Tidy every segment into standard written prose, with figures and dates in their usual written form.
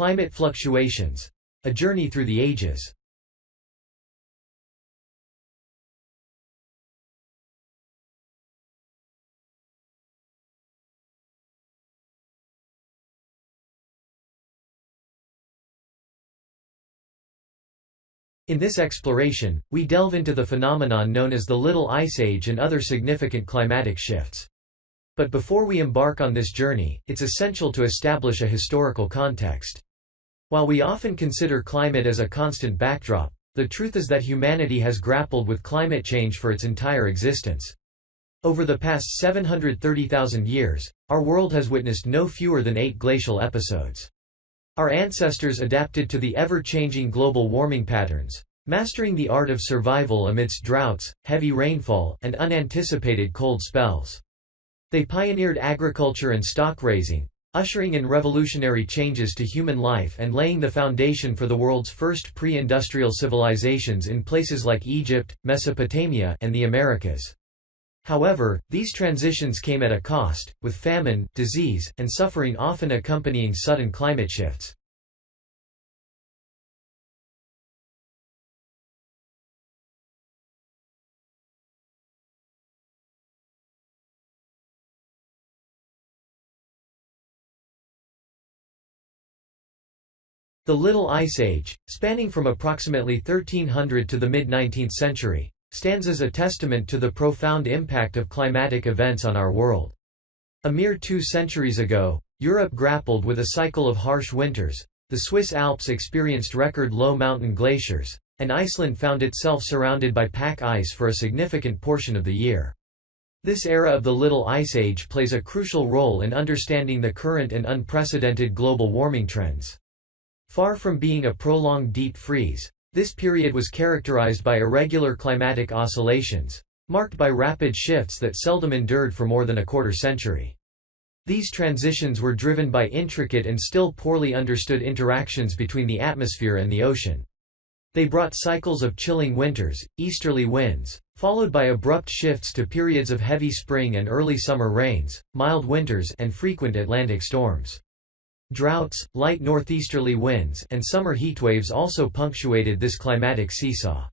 Climate fluctuations. A journey through the ages. In this exploration, we delve into the phenomenon known as the Little Ice Age and other significant climatic shifts. But before we embark on this journey, it's essential to establish a historical context. While we often consider climate as a constant backdrop, the truth is that humanity has grappled with climate change for its entire existence. Over the past 730,000 years, our world has witnessed no fewer than 8 glacial episodes. Our ancestors adapted to the ever-changing global warming patterns, mastering the art of survival amidst droughts, heavy rainfall, and unanticipated cold spells. They pioneered agriculture and stock raising, ushering in revolutionary changes to human life and laying the foundation for the world's first pre-industrial civilizations in places like Egypt, Mesopotamia, and the Americas. However, these transitions came at a cost, with famine, disease, and suffering often accompanying sudden climate shifts. The Little Ice Age, spanning from approximately 1300 to the mid-19th century, stands as a testament to the profound impact of climatic events on our world. A mere 2 centuries ago, Europe grappled with a cycle of harsh winters, the Swiss Alps experienced record-low mountain glaciers, and Iceland found itself surrounded by pack ice for a significant portion of the year. This era of the Little Ice Age plays a crucial role in understanding the current and unprecedented global warming trends. Far from being a prolonged deep freeze, this period was characterized by irregular climatic oscillations, marked by rapid shifts that seldom endured for more than a quarter century. These transitions were driven by intricate and still poorly understood interactions between the atmosphere and the ocean. They brought cycles of chilling winters, easterly winds, followed by abrupt shifts to periods of heavy spring and early summer rains, mild winters, and frequent Atlantic storms. Droughts, light northeasterly winds, and summer heatwaves also punctuated this climatic seesaw.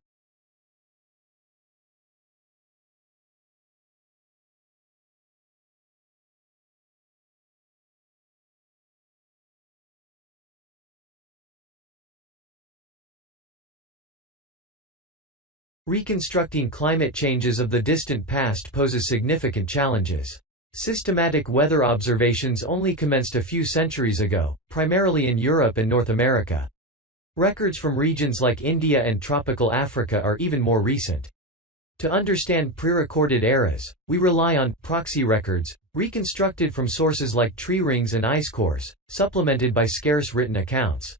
Reconstructing climate changes of the distant past poses significant challenges. Systematic weather observations only commenced a few centuries ago, primarily in Europe and North America. Records from regions like India and tropical Africa are even more recent. To understand pre-recorded eras, we rely on proxy records, reconstructed from sources like tree rings and ice cores, supplemented by scarce written accounts.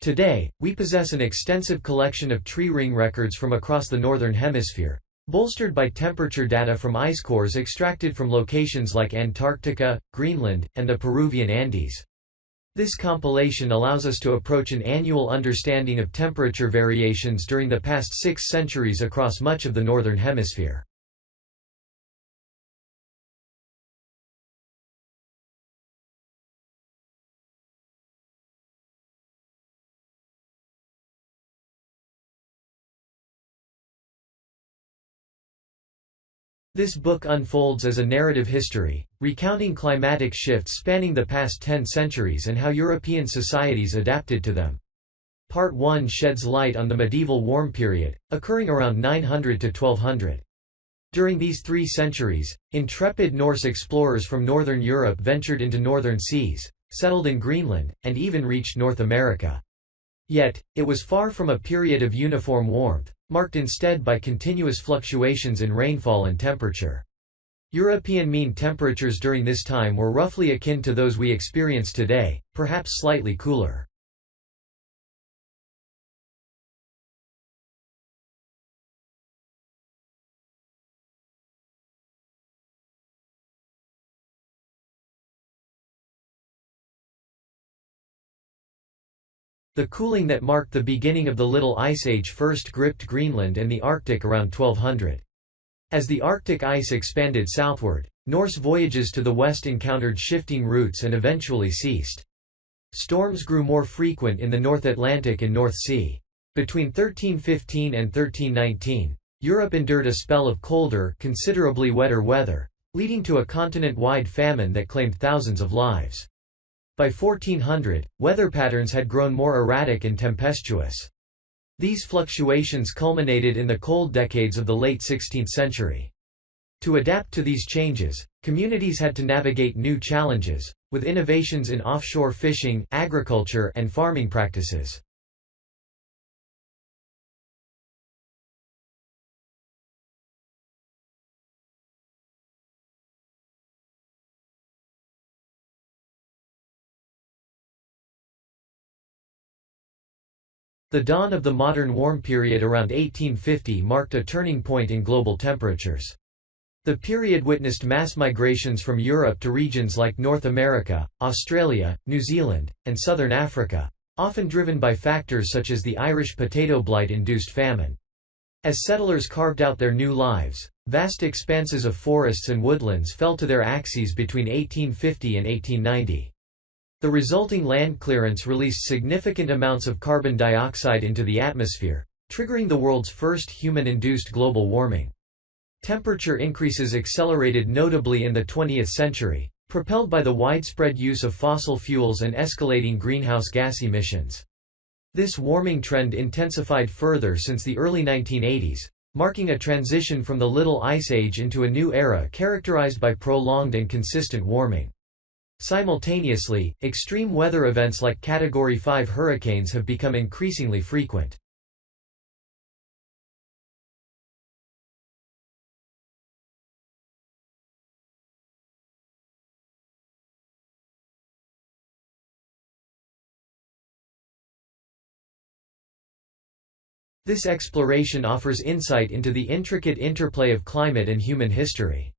Today, we possess an extensive collection of tree ring records from across the Northern Hemisphere, bolstered by temperature data from ice cores extracted from locations like Antarctica, Greenland, and the Peruvian Andes. This compilation allows us to approach an annual understanding of temperature variations during the past 6 centuries across much of the Northern Hemisphere. This book unfolds as a narrative history, recounting climatic shifts spanning the past 10 centuries and how European societies adapted to them. Part 1 sheds light on the medieval warm period, occurring around 900 to 1200. During these 3 centuries, intrepid Norse explorers from northern Europe ventured into northern seas, settled in Greenland, and even reached North America. Yet, it was far from a period of uniform warmth, marked instead by continuous fluctuations in rainfall and temperature. European mean temperatures during this time were roughly akin to those we experience today, perhaps slightly cooler. The cooling that marked the beginning of the Little Ice Age first gripped Greenland and the Arctic around 1200. As the Arctic ice expanded southward, Norse voyages to the west encountered shifting routes and eventually ceased. Storms grew more frequent in the North Atlantic and North Sea. Between 1315 and 1319, Europe endured a spell of colder, considerably wetter weather, leading to a continent-wide famine that claimed thousands of lives. By 1400, weather patterns had grown more erratic and tempestuous. These fluctuations culminated in the cold decades of the late 16th century. To adapt to these changes, communities had to navigate new challenges, with innovations in offshore fishing, agriculture, and farming practices. The dawn of the modern warm period around 1850 marked a turning point in global temperatures. The period witnessed mass migrations from Europe to regions like North America, Australia, New Zealand, and southern Africa, often driven by factors such as the Irish potato blight-induced famine. As settlers carved out their new lives, vast expanses of forests and woodlands fell to their axes between 1850 and 1890. The resulting land clearance released significant amounts of carbon dioxide into the atmosphere, triggering the world's first human-induced global warming. Temperature increases accelerated notably in the 20th century, propelled by the widespread use of fossil fuels and escalating greenhouse gas emissions. This warming trend intensified further since the early 1980s, marking a transition from the Little Ice Age into a new era characterized by prolonged and consistent warming. Simultaneously, extreme weather events like Category 5 hurricanes have become increasingly frequent. This exploration offers insight into the intricate interplay of climate and human history.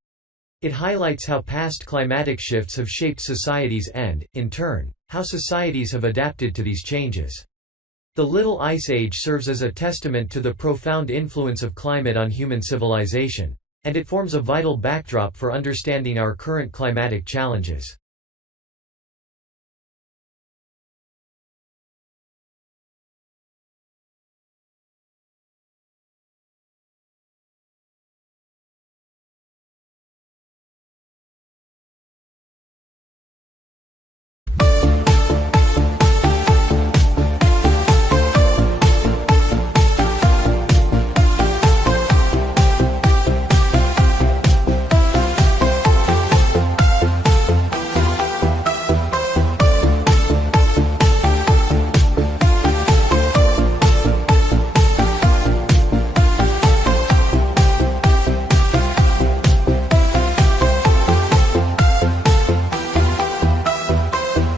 It highlights how past climatic shifts have shaped societies and, in turn, how societies have adapted to these changes. The Little Ice Age serves as a testament to the profound influence of climate on human civilization, and it forms a vital backdrop for understanding our current climatic challenges.